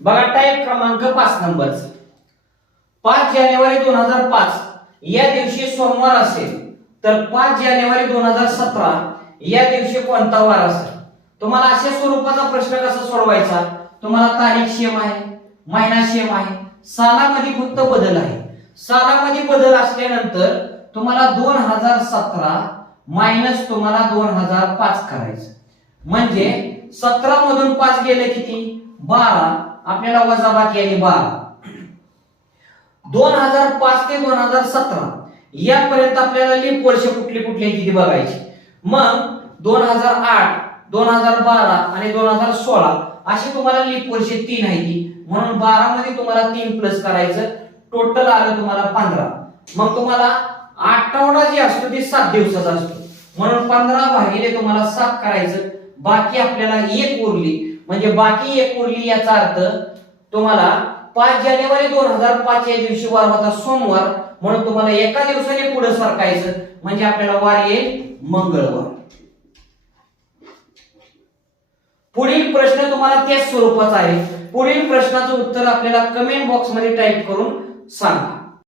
बघा टाईप क्रमांक 5 नंबरचा 5 जानेवारी 2005 या दिवशी सोमवार असेल तर 5 जानेवारी 2017 या दिवशी कोणता वार असेल. तुम्हाला अशा स्वरूपाचा प्रश्न कसा सोडवायचा. तुम्हाला तारीख सेम आहे, महिना सेम आहे, सालामध्ये फक्त बदल आहे. सालामध्ये बदल असल्यानंतर तुम्हाला 2017 मायनस तुम्हाला 2005 करायचं. म्हणजे 17 मधून 5 गेले किती 12, आपल्याला वजाबाकी आली 12. 2005 ते 2017 यापर्यंत आपल्याला लीप वर्ष कुठली कुठली आहे किती बघायची. मग 2008, 2012 आणि 2016 अशी तुम्हाला लीप वर्ष 3 आहे ती, म्हणून 12 मध्ये तुम्हाला 3 प्लस करायचं, टोटल आलं तुम्हाला 15. मग तुम्हाला आठवडा जे असतो ते 7 दिवसाचा असतो, म्हणून 15 भागिले तुम्हाला 7 करायचं. बाकी आपल्याला 1 उरली, म्हणजे बाकी 1 उरली याचा अर्थ तुम्हाला 5 जानेवारी 2005 या दिवशी वार होता सोमवार, म्हणून तुम्हाला एका दिवसाने पुढे सरकायचं, म्हणजे आपल्याला वार येईल मंगळवार. पुढील प्रश्न तुम्हाला त्याच स्वरूपाचा आहे. पुढील प्रश्नाचं उत्तर आपल्याला कमेंट बॉक्स मध्ये टाईप करून सांगा.